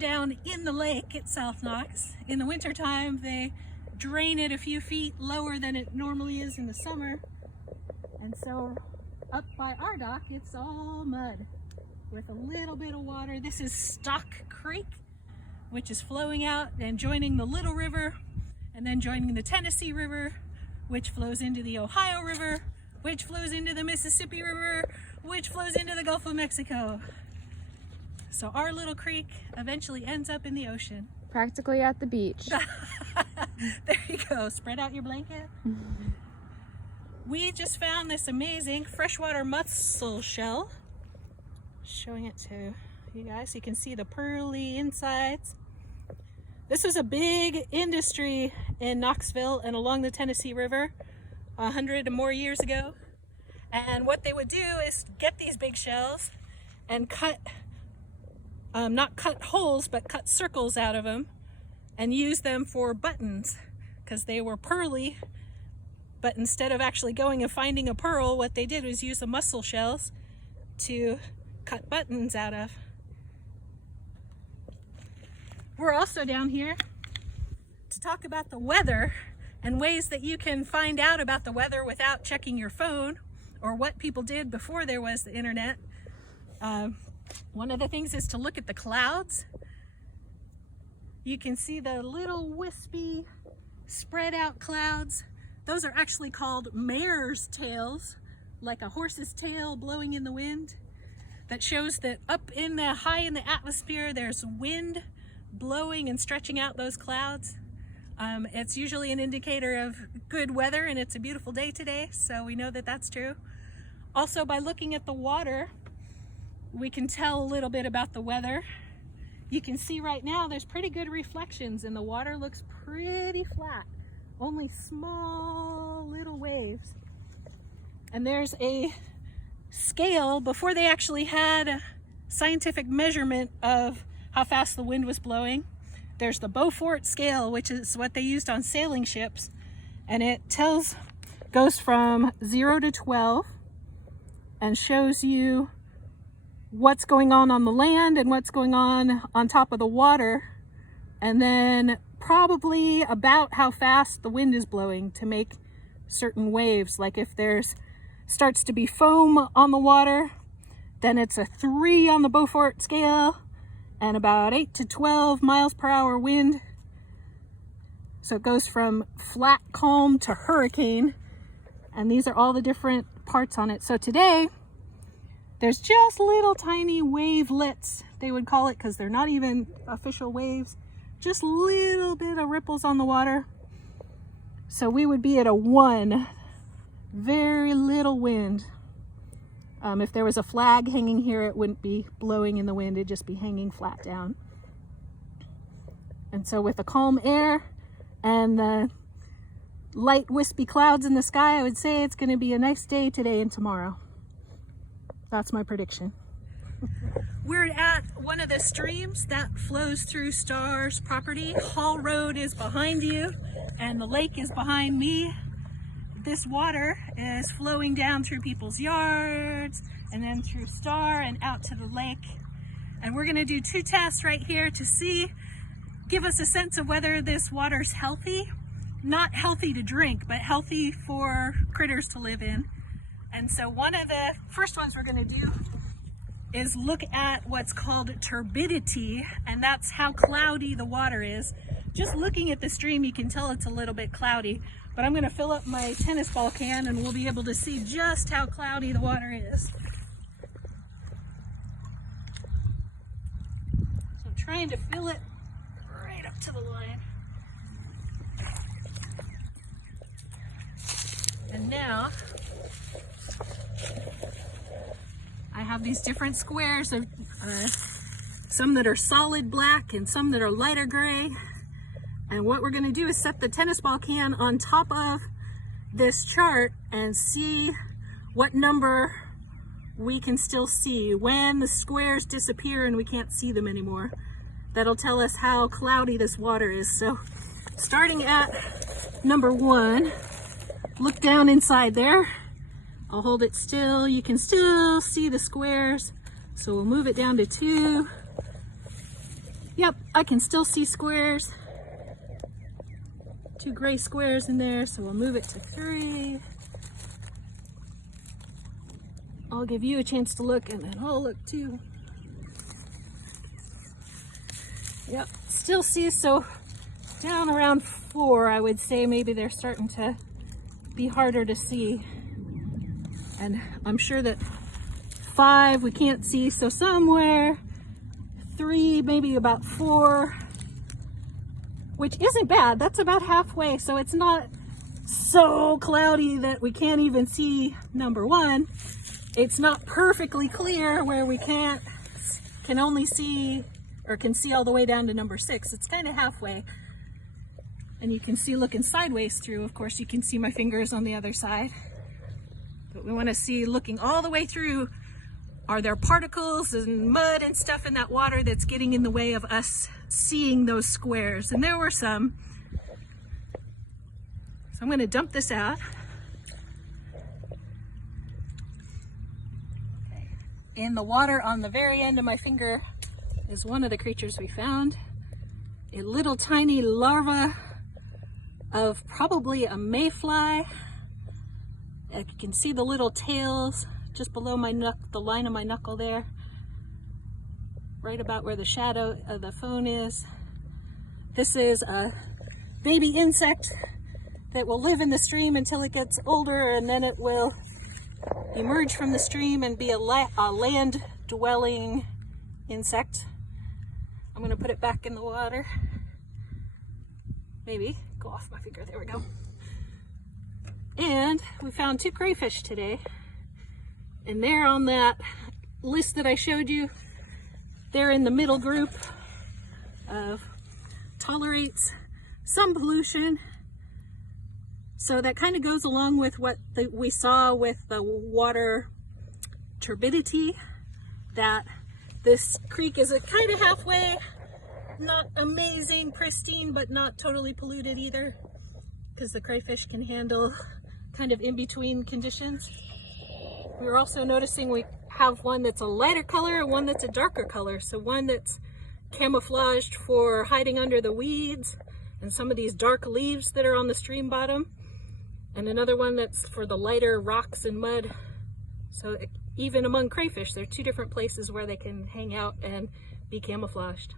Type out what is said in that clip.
down in the lake at South Knox. In the wintertime, they drain it a few feet lower than it normally is in the summer. And so up by our dock, it's all mud with a little bit of water. This is Stock Creek, which is flowing out and joining the Little River, and then joining the Tennessee River, which flows into the Ohio River, which flows into the Mississippi River, which flows into the Gulf of Mexico. So our little creek eventually ends up in the ocean. Practically at the beach. There you go, spread out your blanket. We just found this amazing freshwater mussel shell. Showing it to you guys so you can see the pearly insides. This was a big industry in Knoxville and along the Tennessee River 100 or more years ago. And what they would do is get these big shells and cut, not cut holes, but cut circles out of them and use them for buttons because they were pearly. But instead of actually going and finding a pearl, what they did was use the mussel shells to cut buttons out of. We're also down here to talk about the weather and ways that you can find out about the weather without checking your phone, or what people did before there was the internet. One of the things is to look at the clouds. You can see the little wispy spread out clouds. Those are actually called mare's tails, like a horse's tail blowing in the wind. That shows that up in the high in the atmosphere there's wind blowing and stretching out those clouds. It's usually an indicator of good weather, and it's a beautiful day today, so we know that that's true. Also, by looking at the water, we can tell a little bit about the weather. You can see right now there's pretty good reflections and the water looks pretty flat, only small little waves. And there's a scale. Before they actually had a scientific measurement of how fast the wind was blowing, there's the Beaufort scale, which is what they used on sailing ships, and it goes from 0 to 12 and shows you what's going on the land and what's going on top of the water, and then probably about how fast the wind is blowing to make certain waves. Like if there's starts to be foam on the water, then it's a 3 on the Beaufort scale and about 8 to 12 miles per hour wind. So it goes from flat calm to hurricane, and these are all the different parts on it. So today there's just little tiny wavelets, they would call it, because they're not even official waves, just little bit of ripples on the water. So we would be at a 1, very little wind. If there was a flag hanging here, it wouldn't be blowing in the wind, it'd just be hanging flat down. And so with the calm air and the light wispy clouds in the sky, I would say it's going to be a nice day today and tomorrow. That's my prediction. We're at one of the streams that flows through Star's property. Hall Road is behind you and the lake is behind me. This water is flowing down through people's yards and then through Star and out to the lake. And we're going to do 2 tests right here to give us a sense of whether this water's healthy. Not healthy to drink, but healthy for critters to live in. And so one of the first ones we're going to do is look at what's called turbidity, and that's how cloudy the water is. Just looking at the stream, you can tell it's a little bit cloudy, but I'm going to fill up my tennis ball can and we'll be able to see just how cloudy the water is. So I'm trying to fill it right up to the line. And now I have these different squares of some that are solid black and some that are lighter gray. And what we're going to do is set the tennis ball can on top of this chart and see what number we can still see. When the squares disappear and we can't see them anymore, that'll tell us how cloudy this water is. So starting at number 1, look down inside there. I'll hold it still. You can still see the squares. So we'll move it down to 2. Yep, I can still see squares. 2 gray squares in there, so we'll move it to 3. I'll give you a chance to look, and then I'll look too. Yep, still see, so down around 4, I would say maybe they're starting to be harder to see. And I'm sure that 5 we can't see, so somewhere 3, maybe about 4, which isn't bad. That's about halfway, so it's not so cloudy that we can't even see number 1. It's not perfectly clear where we can only see, or can see all the way down to number 6. It's kind of halfway. And you can see looking sideways through, of course, you can see my fingers on the other side. But we want to see looking all the way through, are there particles and mud and stuff in that water that's getting in the way of us seeing those squares? And there were some. So I'm going to dump this out. In the water on the very end of my finger is one of the creatures we found. A little tiny larva of probably a mayfly. You can see the little tails just below my the line of my knuckle there, right about where the shadow of the phone is. This is a baby insect that will live in the stream until it gets older, and then it will emerge from the stream and be a land-dwelling insect. I'm going to put it back in the water. Maybe go off my finger. There we go. And we found 2 crayfish today, and they're on that list that I showed you. They're in the middle group of tolerates some pollution. So that kind of goes along with what we saw with the water turbidity, that this creek is a kind of halfway, not amazing, pristine, but not totally polluted either, because the crayfish can handle kind of in-between conditions. We were also noticing we have one that's a lighter color and one that's a darker color. So one that's camouflaged for hiding under the weeds and some of these dark leaves that are on the stream bottom, and another one that's for the lighter rocks and mud. So even among crayfish, there are 2 different places where they can hang out and be camouflaged.